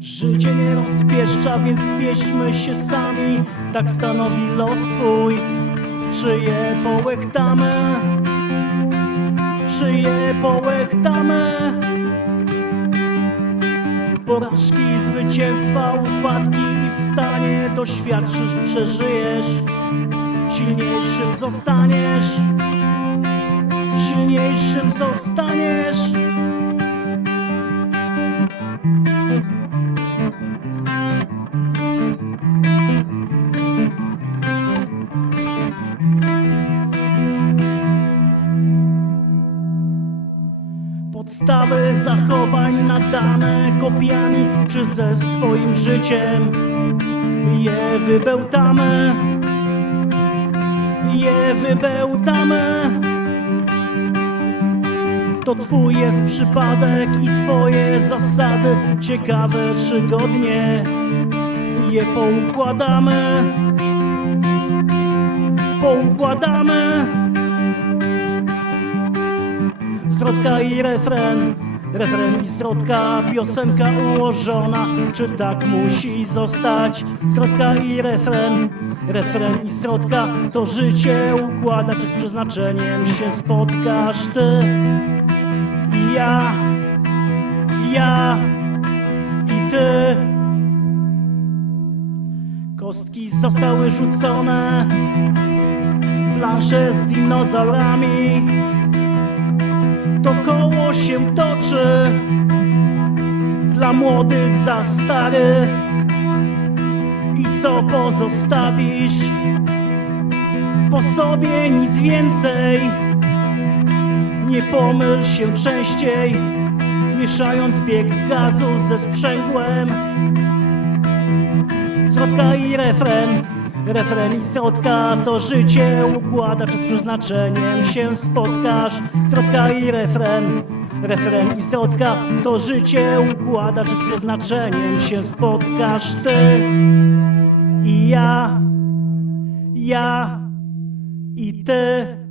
Życie nie rozpieszcza, więc pieśćmy się sami, tak stanowi los twój. Czy je połechtamy? Czy je połechtamy? Porażki, zwycięstwa, upadki i wstanie doświadczysz, przeżyjesz. Silniejszym zostaniesz. Silniejszym zostaniesz. Podstawy zachowań nadane kopiami czy ze swoim życiem je wybełtamy, je wybełtamy. To twój jest przypadek i twoje zasady ciekawe czy godnie je poukładamy, poukładamy. Zwrotka i refren, refren i zwrotka, piosenka ułożona, czy tak musi zostać? Zwrotka i refren, refren i zwrotka, to życie układa, czy z przeznaczeniem się spotkasz ty? I ja, ja i ty. Kostki zostały rzucone, plansze z dinozaurami to koło się toczy dla młodych za stary. I co pozostawisz po sobie nic więcej? Nie pomyl się częściej, mieszając bieg gazu ze sprzęgłem. Zwrotka i refren, refren i zwrotka to życie układa, czy z przeznaczeniem się spotkasz. Zwrotka i refren, refren i zwrotka to życie układa, czy z przeznaczeniem się spotkasz ty i ja, ja i ty.